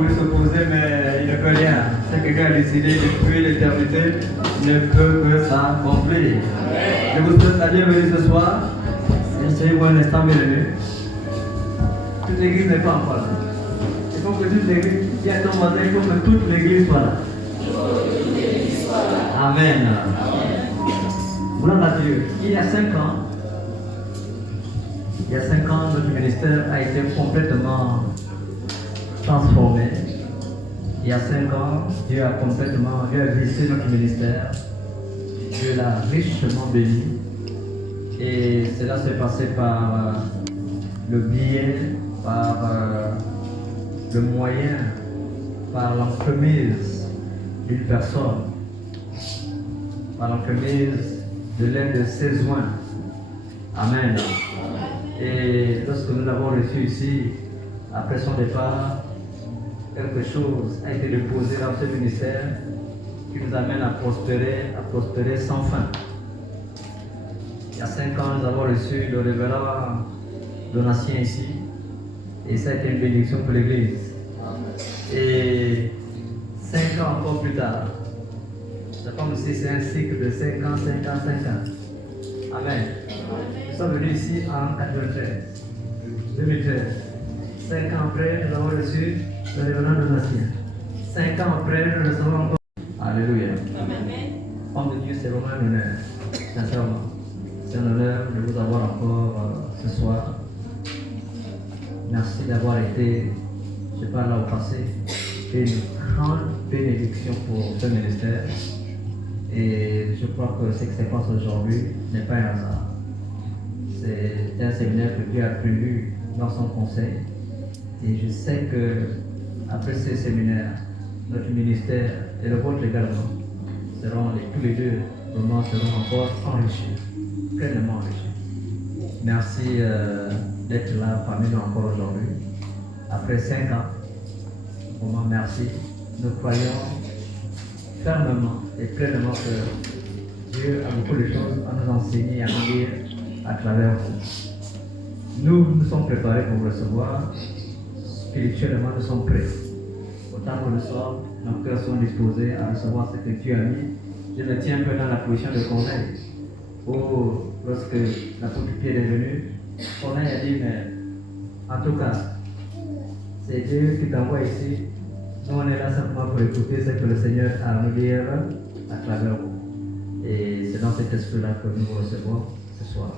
voulu s'opposer, mais il ne peut rien. Ce que quelqu'un a décidé depuis l'éternité ne peut que s'accomplir. Je vous souhaite la bienvenue ce soir. Installez-vous un instant, bienvenue. Toute l'église n'est pas encore là. Il faut que toute l'église, il y a ton voisin, il faut que toute l'église soit là. Amen. Gloire à Dieu. Il y a 5 ans, notre ministère a été complètement transformé. Il y a 5 ans, Dieu a visité notre ministère. Dieu l'a richement béni. Et cela s'est passé par le biais, par le moyen, par l'entremise d'une personne, par l'entremise de l'un de ses oins. Amen. Et lorsque nous l'avons reçu ici, après son départ, quelque chose a été déposé dans ce ministère qui nous amène à prospérer sans fin. Il y a 5 ans, nous avons reçu le révérend Donatien ici, et ça a été une bénédiction pour l'Église. Et 5 ans encore plus tard, c'est comme si c'est un cycle de 5 ans, 5 ans, 5 ans. Amen. Nous sommes venus ici en 2013. 5 ans après, nous avons reçu le révérend Donatien. 5 ans après, nous recevons encore. Alléluia. Amen. Homme de Dieu, c'est vraiment un honneur. Sincèrement. C'est un honneur de vous avoir encore ce soir. Merci d'avoir été, je parle là au passé, une grande bénédiction pour ce ministère. Et je crois que ce qui se passe aujourd'hui n'est pas un hasard. C'est un séminaire que Dieu a prévu dans son conseil. Et je sais que après ce séminaire, notre ministère et le vôtre également tous les deux vraiment seront encore enrichis, pleinement enrichis. Merci d'être là parmi nous encore aujourd'hui. Après 5 ans, vraiment merci. Nous croyons fermement et pleinement que Dieu a beaucoup de choses à nous enseigner, à nous dire à travers vous. Nous nous sommes préparés pour vous recevoir. Spirituellement, nous sommes prêts. Autant que nous sommes, nos cœurs sont disposés à recevoir ce que Dieu a mis. Je me tiens un peu dans la position de Corneille. Lorsque l'apôtre Pierre est venu, Corneille a dit, mais en tout cas, c'est Dieu qui t'envoie ici. Nous, on est là simplement pour écouter ce que le Seigneur a à nous dire à travers vous. Et c'est dans cet esprit-là que nous vous recevons ce soir.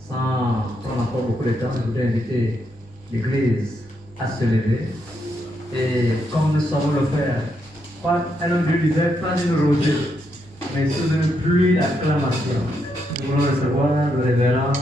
Sans prendre encore beaucoup de temps, je voudrais inviter l'Église à se lever. Et comme nous savons le faire, pas un homme Dieu disait, pas une rosée, mais sous une pluie d'acclamation. Nous voulons recevoir le révérend.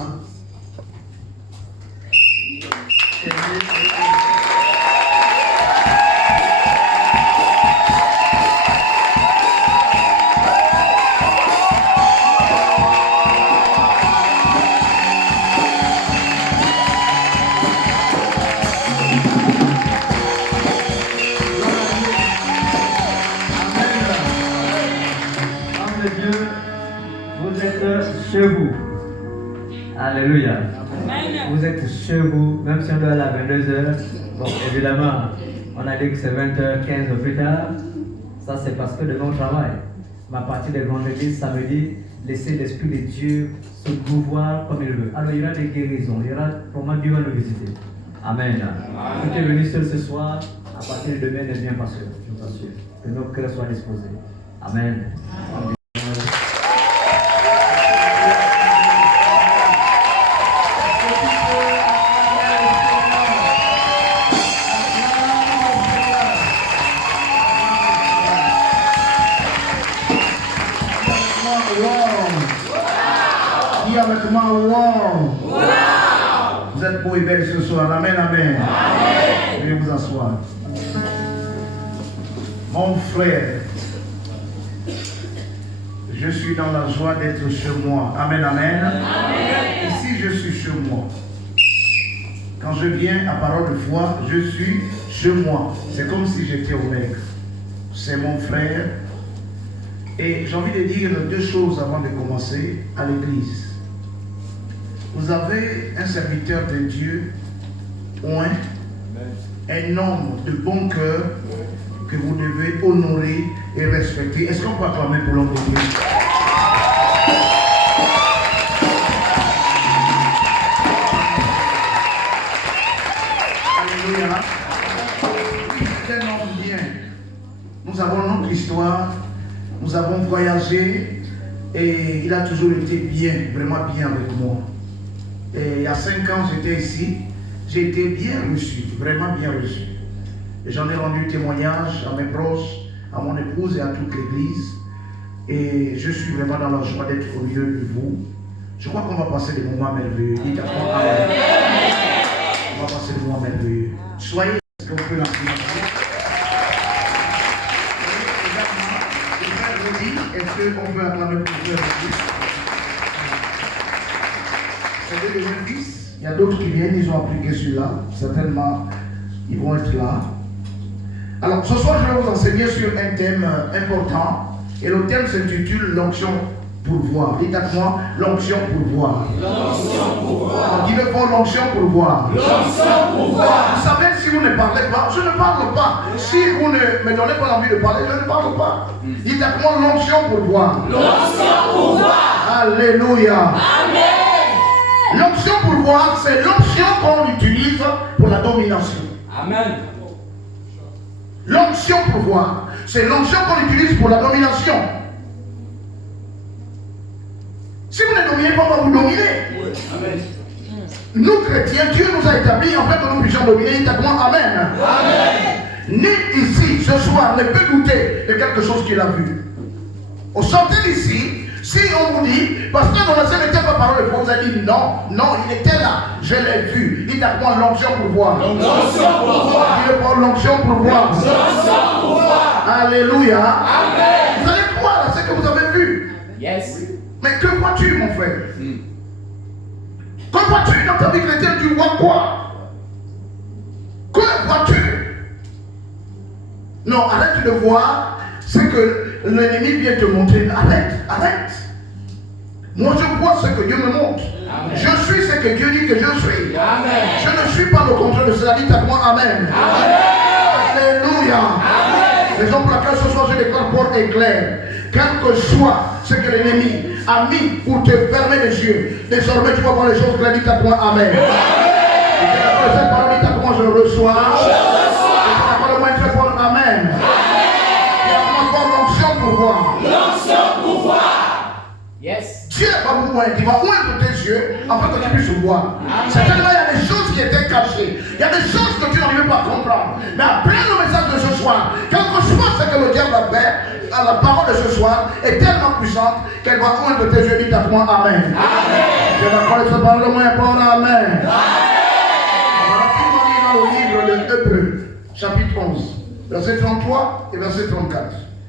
Chez vous. Alléluia. Amen. Vous êtes chez vous, même si on doit aller à 22h. Bon, évidemment, on a dit que c'est 20h15 ou plus tard. Ça, c'est parce que demain on travaille. Mais à partir de vendredi, samedi, laissez l'Esprit de Dieu se mouvoir comme il veut. Alors, il y aura des guérisons. Il y aura comment Dieu va nous visiter. Amen. Si tu es venu seul ce soir, à partir de demain, ne viens pas seul. Je vous assure. Que nos cœurs soient disposés. Amen. Amen. Vous êtes beau et belle ce soir. Amen, amen. Veuillez vous asseoir. Mon frère, je suis dans la joie d'être chez moi. Amen, amen. Ici, je suis chez moi. Quand je viens à parole de foi, je suis chez moi. C'est comme si j'étais au Nègre. C'est mon frère. Et j'ai envie de dire 2 choses avant de commencer à l'église. Vous avez un serviteur de Dieu, oint, un homme de bon cœur que vous devez honorer et respecter. Est-ce qu'on peut acclamer pour l'homme de Dieu? Alléluia. C'est un homme bien. Nous avons notre histoire, nous avons voyagé et il a toujours été bien, vraiment bien avec moi. Et il y a 5 ans, j'étais ici, j'ai été bien reçu, vraiment bien reçu. Et j'en ai rendu témoignage à mes proches, à mon épouse et à toute l'église. Et je suis vraiment dans la joie d'être au milieu de vous. Je crois qu'on va passer des moments merveilleux. Dites à moi, amen. On va passer des moments merveilleux. Soyez, est-ce qu'on peut l'applaudir? Est-ce qu'on peut acclamer pour le frère Rudy? C'est le même fils. Il y a d'autres qui viennent, ils ont appliqué celui-là. Certainement, ils vont être là. Alors, ce soir, je vais vous enseigner sur un thème important. Et le thème s'intitule l'onction pour voir. Dites à moi, l'onction pour voir. L'onction pour voir. Dis-le pour l'onction pour voir. L'onction pour voir. Vous savez, si vous ne parlez pas, je ne parle pas. Si vous ne me donnez pas l'envie de parler, je ne parle pas. Dites à moi, l'onction pour voir. L'onction pour voir. Alléluia. Amen. L'onction pour voir, c'est l'onction qu'on utilise pour la domination. Amen. L'onction pour voir, c'est l'onction qu'on utilise pour la domination. Si vous ne dominez pas, on va vous dominer. Amen. Nous, chrétiens, Dieu nous a établis en fait que nous puissions dominer. Amen. Amen. Nul ici, ce soir, ne peut douter de quelque chose qu'il a vu. Au sortir d'ici, si on vous dit, parce que Donatien n'était pas parole de faux, vous avez dit non, il était là, je l'ai vu. Dites à moi l'onction pour voir. L'onction pour voir. Dites pour l'onction pour voir. L'onction pour voir. Alléluia. Amen. Vous allez croire à ce que vous avez vu. Yes. Mais que vois-tu, mon frère? Que vois-tu dans ta vie chrétienne? Tu vois quoi? Que vois-tu? Non, arrête de voir ce que l'ennemi vient te montrer. Arrête. Moi, je vois ce que Dieu me montre. Amen. Je suis ce que Dieu dit que je suis. Amen. Je ne suis pas le contraire de cela. Dites à moi, amen. Amen. Alléluia. Amen. Raison pour laquelle ce soir je déclare fort et clair. Quel que soit ce que l'ennemi a mis pour te fermer les yeux, désormais tu vas voir les choses claires. Dites à moi, amen. Et après cette parole, dites à moi, je reçois. Et après le moins très fort, amen. Et après encore l'onction pour voir. L'onction pour voir. Yes. Dieu va vous oindre, il va oindre tes yeux afin que tu puisses voir. Certainement, il y a des choses qui étaient cachées. Il y a des choses que tu n'arrivais pas à comprendre. Mais après le message de ce soir, quel que soit ce que le diable a fait, la parole de ce soir est tellement puissante qu'elle va oindre tes yeux. Dites à toi, amen. Je vais croire que ce parole moins fort, amen. On va rapidement lire dans le livre de Hébreux, chapitre 11, verset 33 et verset 34.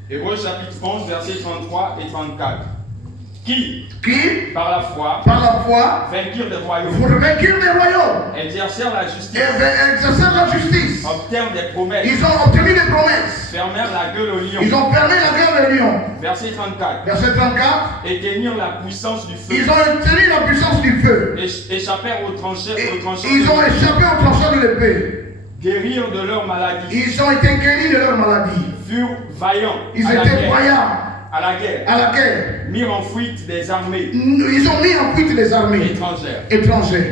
Hébreux chapitre 11, versets 33 et 34. Qui, Qui, par la foi, vainquirent des royaumes, pour vainqueur des royaumes, exercèrent la justice, exercèrent la justice. obtinrent des promesses, Ils ont obtenu des promesses. fermèrent la gueule au lion. Ils ont fermé la gueule des lions. Verset 34. Verset 34. Éteignirent la puissance du feu. Ils ont tenu la puissance du feu. Échappèrent aux tranchants. Ils ont échappé au tranchant de l'épée. Guérirent de leur maladie. Ils ont été guéris de leur maladie. Furent vaillants. Ils à la étaient guerre. voyants À la guerre. à la guerre. Mirent en fuite des armées Ils ont mis en fuite les armées étrangères.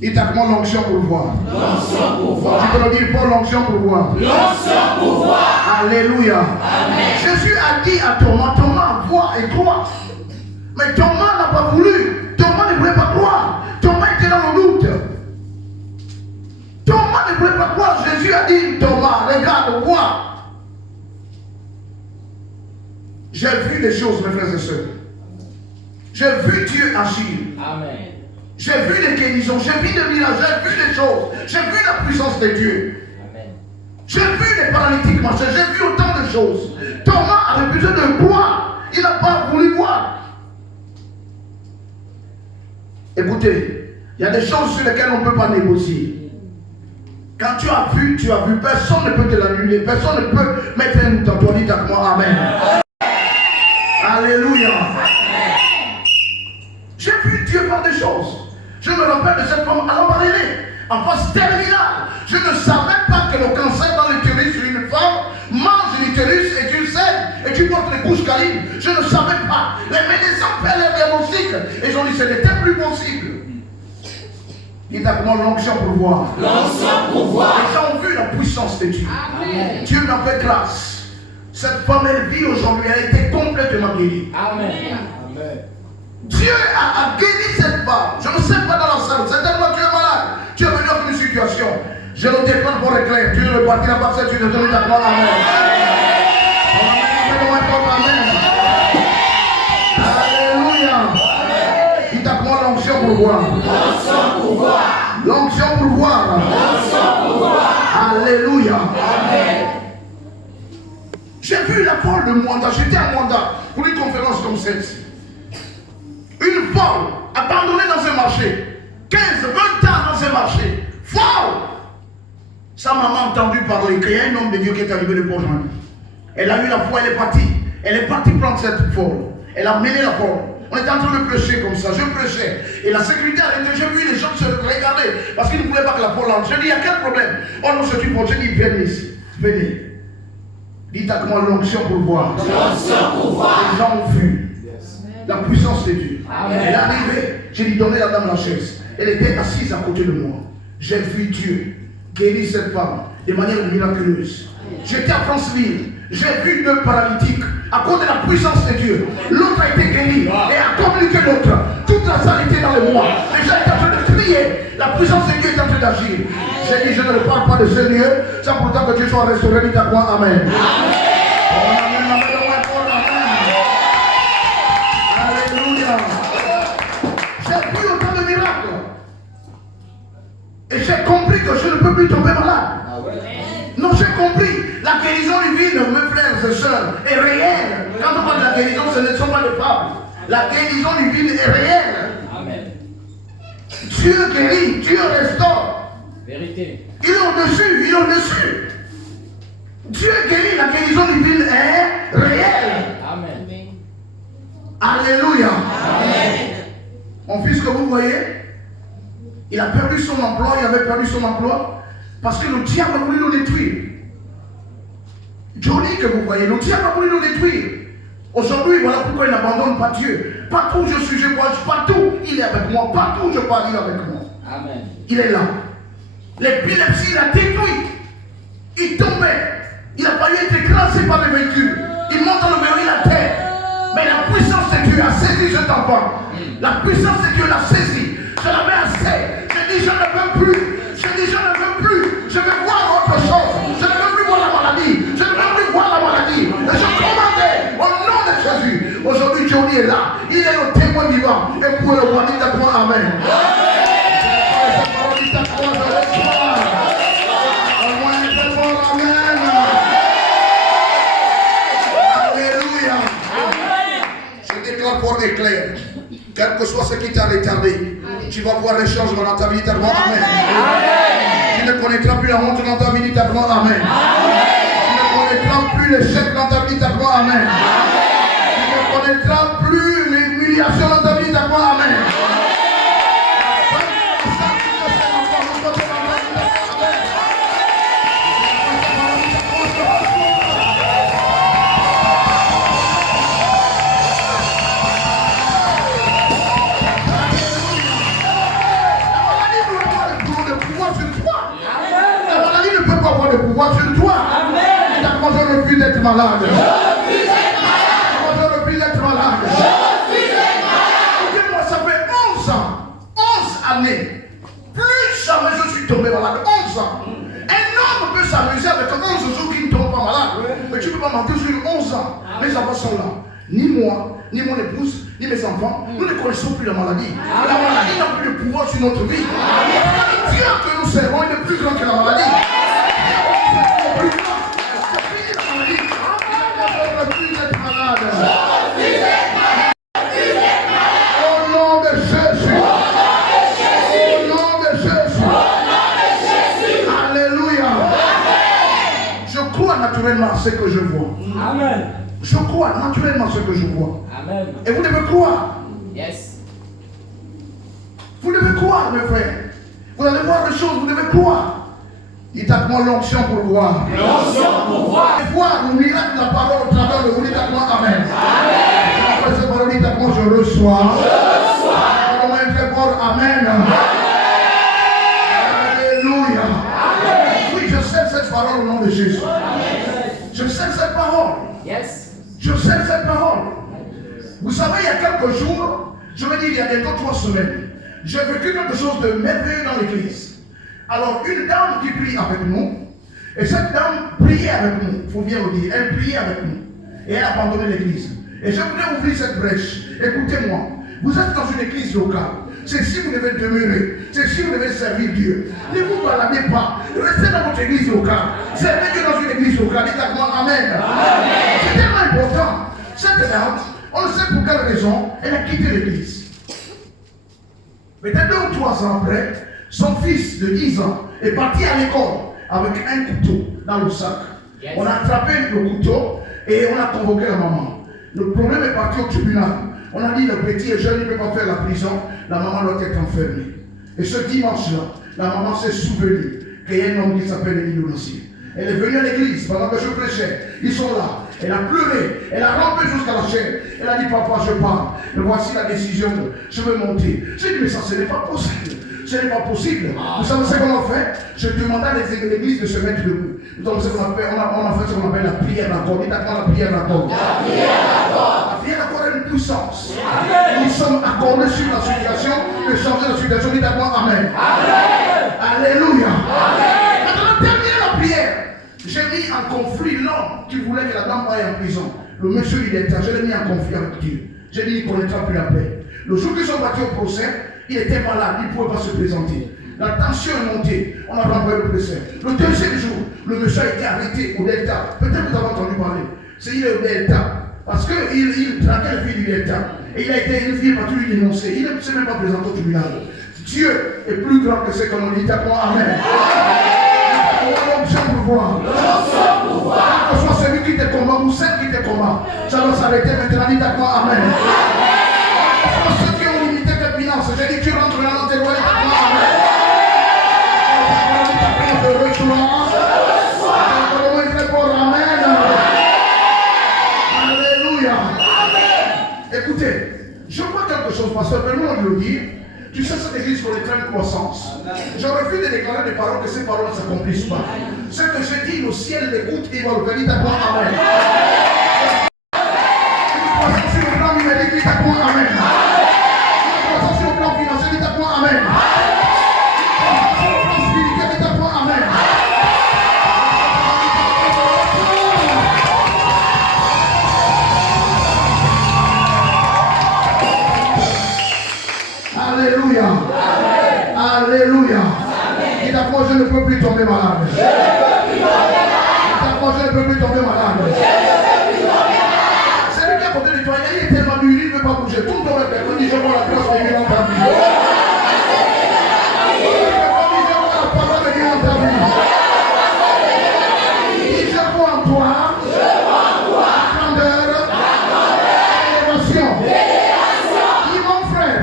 Dites à moi l'onction pour voir. L'onction pour voir. Tu peux le dire pour l'onction pour voir. L'onction pour voir. Alléluia. Amen. Jésus a dit à Thomas, Thomas, vois et crois. Mais Thomas n'a pas voulu. Thomas ne voulait pas croire. Thomas était dans le doute. Thomas ne voulait pas croire. Jésus a dit, Thomas, regarde, vois. J'ai vu des choses, mes frères et sœurs. J'ai vu Dieu agir. Amen. J'ai vu des guérisons, j'ai vu des miracles, j'ai vu des choses. J'ai vu la puissance de Dieu. Amen. J'ai vu des paralytiques marcher, j'ai vu autant de choses. Thomas a refusé de croire. Il n'a pas voulu voir. Écoutez, il y a des choses sur lesquelles on ne peut pas négocier. Quand tu as vu, personne ne peut te l'annuler, personne ne peut mettre un doute en toi. Dites à moi, amen. Alléluia. J'ai vu Dieu faire des choses. Je me rappelle de cette femme à l'embarrelée. en phase terminale. Je ne savais pas que le cancer dans l'utérus sur une femme mange l'utérus et tu sais, et tu portes les couches câlines. Je ne savais pas. Les médecins faisaient les diagnostics et ils ont dit que ce n'était plus possible. Dites à comment l'onction pour voir. L'onction pour voir. Les gens ont vu la puissance de Dieu. Amen. Dieu m'a fait grâce. Cette femme, elle vit aujourd'hui, elle a été complètement guérie. Amen. Dieu a guéri cette femme. Je ne sais pas dans la salle. Certainement tu es malade. Tu es venu dans une situation. Je le déclare pour éclair. Dieu ne partira pas cette tu ne donnes ta gloire. Amen. Alléluia. Dites à moi l'onction pour voir. L'onction pour voir. L'onction pour voir. L'onction pour voir. Alléluia. Amen. J'ai vu la folle de Mwanda. J'étais à Mwanda pour une conférence comme celle-ci. Une folle abandonnée dans un marché. 15, 20 ans dans un marché. Folle. Sa maman a entendu parler qu'il y a un homme de Dieu qui est arrivé de Port-Jean. Elle a eu la foi, elle est partie. Elle est partie prendre cette folle. Elle a mené la folle. On était en train de prêcher comme ça. Je prêchais. Et la sécurité a été. J'ai vu les gens se regarder parce qu'ils ne voulaient pas que la folle entre. J'ai dit, il y a quel problème? Oh non, c'est une folle. J'ai dit, venez ici. Venez. Dites à comment l'onction pour voir. L'onction pour voir. Les gens ont vu la puissance de Dieu. Amen. Elle est arrivée. J'ai dit, donnez la dame la chaise. Elle était assise à côté de moi. J'ai vu Dieu guérir cette femme de manière miraculeuse. J'étais à Franceville. J'ai vu deux paralytiques à cause de la puissance de Dieu. L'autre a été guéri et a communiqué l'autre. Toute la salle était dans le mois. Les gens étaient en train de crier. La puissance de Dieu est en train d'agir. J'ai dit, je ne parle pas de ce lieu. C'est important que Dieu soit restauré. Dites à moi, Amen. Alléluia. J'ai vu autant de miracles. Et j'ai compris que je ne peux plus tomber malade. Non, j'ai compris. La guérison divine, mes frères et sœurs, est réelle. Quand on parle de la guérison, ce ne sont pas des fables. La guérison divine est réelle. Amen. Dieu guérit, Dieu restaure. Vérité. Il est au-dessus, il est au-dessus. Dieu guérit, la guérison divine est réelle. Amen. Alléluia. Amen. Mon fils que vous voyez, il a perdu son emploi, il avait perdu son emploi parce que le diable a voulu nous détruire. Johnny que vous voyez, le diable a voulu nous détruire. Aujourd'hui, voilà pourquoi il n'abandonne pas Dieu. Partout où je suis, je vois, partout il est avec moi, partout où je pars, il est avec moi. Amen. Il est là. L'épilepsie l'a détruit. Il tombait. Il a failli être écrasé par le véhicule. Il monte dans le véhicule à terre. Mais la puissance de Dieu a saisi cet enfant. La puissance de Dieu l'a saisi. Je l'avais assez. J'ai dit, je ne veux plus. J'ai dit, je ne veux plus. Je veux voir autre chose. Je ne veux plus voir la maladie. Je ne veux plus voir la maladie. Et je commandais au nom de Jésus. Aujourd'hui, Johnny est là. Il est le témoin vivant. Et vous pouvez le voir. Dites à toi, Amen. Dites à toi, je reçois. Au moins, dites à toi, Amen. Alléluia. Je déclare pour éclair. Quel que soit ce qui t'a retardé, tu vas voir les changements dans ta vie. Dites à toi, Amen. Tu ne connaîtras plus la honte dans ta vie. Dites à toi, Amen. Tu ne connaîtras plus l'échec dans ta vie. Dites à toi, Amen. Tu ne connaîtras plus l'humiliation dans ta vie. Dites à toi, Amen. De pouvoir sur toi. Amen. Moi, je refuse d'être malade. Je refuse d'être malade. Écoutez-moi, ça fait 11 ans, 11 années. Plus jamais je suis tombé malade. 11 ans. Un homme peut s'amuser avec 11 jours qui ne tombent pas malade. Mais tu ne peux pas mentir sur 11 ans. Mes enfants sont là. Ni moi, ni mon épouse, ni mes enfants, nous ne connaissons plus la maladie. La maladie n'a plus de pouvoir sur notre vie. Dieu que nous servons est plus grand que la maladie. Au nom de Jésus. Au nom de Jésus. Alléluia. Je crois naturellement à ce que je vois. Amen. Je crois naturellement à ce que je vois. Amen. Et vous devez croire. Yes. Vous devez croire, mes frères. Vous allez voir les choses, vous devez croire. Dites à moi l'onction pour voir. L'onction pour voir. Et voir le miracle de la parole au travers de vous. Dites à moi Amen. Après cette parole, dites à moi je reçois. Je reçois. Très fort, Amen. Alléluia. Oui, je sais cette parole au nom de Jésus. Je sais cette parole. Yes. Je sais cette parole. Vous savez, il y a quelques jours, je veux dire, il y a bientôt 3 semaines, j'ai vécu quelque chose de merveilleux dans l'église. Alors, une dame qui prie avec nous, et cette dame priait avec nous, il faut bien le dire, elle priait avec nous, et elle a abandonné l'église. Et je voulais ouvrir cette brèche. Écoutez-moi, vous êtes dans une église locale. C'est ici que vous devez demeurer. C'est ici que vous devez servir Dieu. Ne vous baladez pas. Restez dans votre église locale. Servez Dieu dans une église locale. Dites à moi Amen. C'est tellement important. Cette dame, on ne sait pour quelle raison, elle a quitté l'église. Peut-être 2 ou 3 ans après, son fils de 10 ans est parti à l'école avec un couteau dans le sac. Yes. On a attrapé le couteau et on a convoqué la maman. Le problème est parti au tribunal. On a dit le petit est jeune, il ne peut pas faire la prison. La maman doit être enfermée. Et ce dimanche-là, la maman s'est souvenue qu'il y a un homme qui s'appelle Élie Donassier. Elle est venue à l'église pendant que je prêchais. Ils sont là. Elle a pleuré. Elle a rampé jusqu'à la chair. Elle a dit, papa, je pars. Et voici la décision. Je veux monter. J'ai dit, mais ça, ce n'est pas possible. Ce n'est pas possible. Vous savez ce qu'on a fait? Je demandais à l'église de se mettre debout. On a fait ce qu'on appelle la prière d'accord. Dites à moi la prière d'accord. La prière d'accord. La prière d'accord a une puissance. Amen. Nous sommes accordés sur la situation de changer la situation. Dites à moi Amen. Amen. Alléluia. Amen. Maintenant, terminer la prière. J'ai mis en conflit l'homme qui voulait que la dame aille en prison. Le monsieur, il était, je l'ai mis en conflit avec Dieu. J'ai dit, il ne connaîtra plus la paix. Le jour qu'ils sont partis au procès, il était malade, il ne pouvait pas se présenter. La tension est montée, on a renvoyé le procès. Le 2e jour, le monsieur a été arrêté au Delta. Peut-être que vous avez entendu parler. C'est il est au Delta. Parce qu'il traquait la fille du Delta. Et il a été une fille partout lui dénoncer. Il ne s'est même pas présenté au tribunal. Dieu est plus grand que ce qu'on dit. Dites-moi Amen. L'onction pour voir. Que ce soit celui qui te combat ou celle qui te combat, ça doit s'arrêter maintenant. Dites-moi Amen. Ceux qui ont limité tes finances, j'ai dit tu rentres dans tes lois. Dites-moi Amen. Je reçois. Amen. Alléluia. Écoutez, je vois quelque chose, pasteur, permets-moi de le dire. Tu sais, cette église connaît très une croissance. Je refuse de déclarer des paroles que ces paroles ne s'accomplissent pas. Ce que je dis, le ciel l'écoute et il va le bénir. Dites-moi Amen. Une croissance sur le plan numérique, dites-moi Amen. Une croissance sur le plan financier, dites-moi Amen. Une croissance sur le plan spirituel, dites-moi Amen. Alléluia. Amen. Alléluia. Dites à moi, je ne peux plus tomber malade. Dites à moi, je ne peux plus tomber malade. C'est lui qui est à côté de toi. Il est tellement dur, il ne veut pas bouger. Tout le monde est perdu. Je vois la grâce de Dieu dans ta vie. Je vois la parole de Dieu dans ta vie. Je vois en toi la grandeur, l'élévation. Dis mon frère.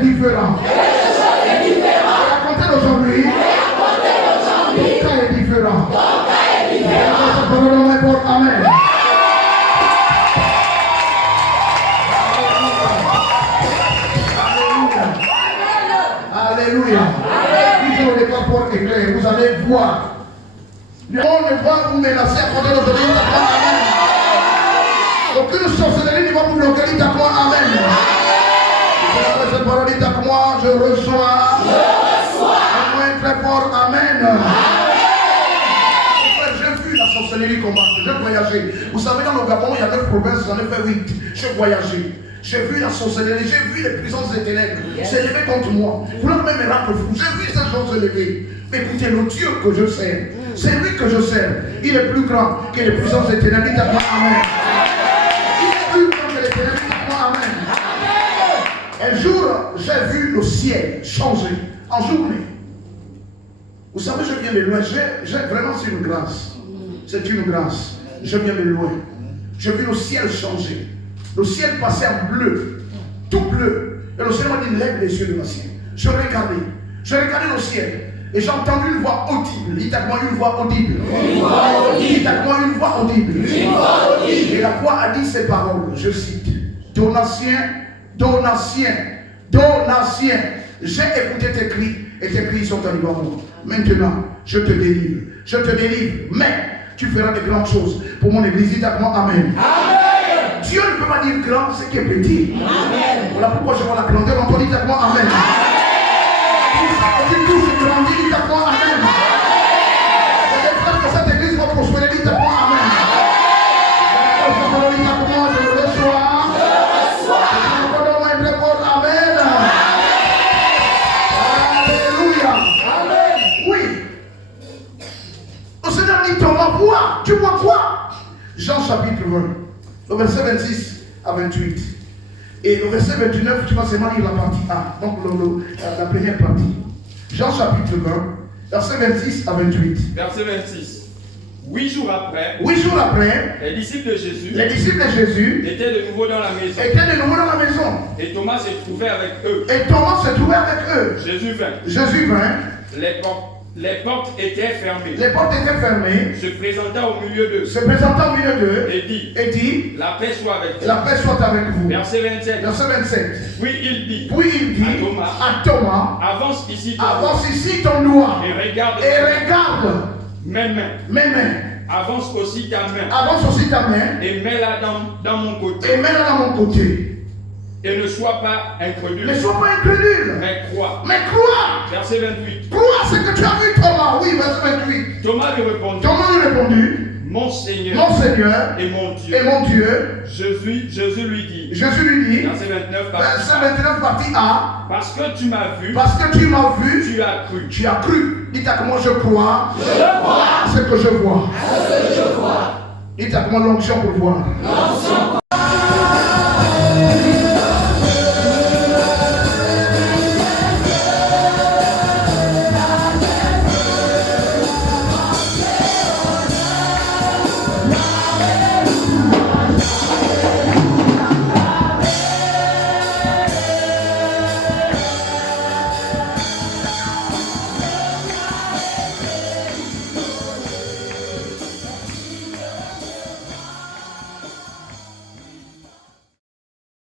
Différent. À compter d'aujourd'hui, ton cas est différent. Amen. Alléluia. Si je ne l'ai pas pour éclair, vous allez voir. On ne va vous menacer à compter d'aujourd'hui. Amen. Aucune sorcellerie ne va vous bloquer. Dites à moi Amen. Cette parole dit à moi, je reçois. Un moins très fort, Amen. J'ai vu la sorcellerie combattre, j'ai voyagé. Vous savez, dans le Gabon, il y a 9 provinces, j'en ai fait 8. J'ai voyagé. J'ai vu la sorcellerie, j'ai vu les puissances des ténèbres s'élever contre moi. Vous l'avez même miracles fous. J'ai vu ces choses s'élever. Écoutez, le Dieu que je sers, c'est lui que je sers. Il est plus grand que les puissances des ténèbres. Dites à moi, Amen. Il est plus grand que les ténèbres. Dites à moi, Amen. Un jour, j'ai vu le ciel changer en journée. Vous savez, je viens de loin. J'ai vraiment, c'est une grâce. C'est une grâce. Je viens de loin. J'ai vu le ciel changer. Le ciel passait en bleu. tout bleu. Et le Seigneur m'a dit, lève les yeux de le ciel. Je regardais le ciel. Et j'ai entendu une voix audible. Dites avec moi une voix audible. Dites avec moi une voix audible. Et la voix a dit ces paroles. Je cite. Donatien. J'ai écouté tes cris et tes cris sont arrivés à moi. Maintenant, je te délivre. Mais tu feras de grandes choses pour mon église. Dites avec moi Amen. Dieu ne peut pas dire grand, ce qui est petit. Voilà pourquoi je vois la grandeur. On dit avec moi Amen. Si tout se grandit, dites avec moi Amen. Je déclare que cette église va prospérer. Dites avec moi Amen. Dites avec moi, je le reçois. Amen. Alléluia. Oui. Le Seigneur dit, Thomas, vois. Tu vois quoi? Jean chapitre 20. Le verset 26 à 28. Et le verset 29, tu vas seulement lire la partie A. Donc la première partie. Jean chapitre 20, verset 26 à 28. Verset 26. 8 jours après, les disciples de Jésus étaient de nouveau dans la maison. Et Thomas se trouvait avec eux. Jésus vint. Les portes étaient fermées. Se présenta au milieu d'eux. Et dit, la paix soit avec vous. Verset 27. Puis il dit à Thomas, avance ici ton doigt. Et regarde mes mains. Avance aussi ta main. Et mets-la dans mon côté. Et ne sois pas incrédule. Mais crois. Verset 28. Crois ce que tu as vu, Thomas. Oui, verset 28. Thomas lui répondit. Mon Seigneur et mon Dieu. Jésus lui dit. Verset 29 partie A. Parce que tu m'as vu. Tu as cru. Dites à comment je crois. Ce que je vois. Dites à comment l'onction pour voir.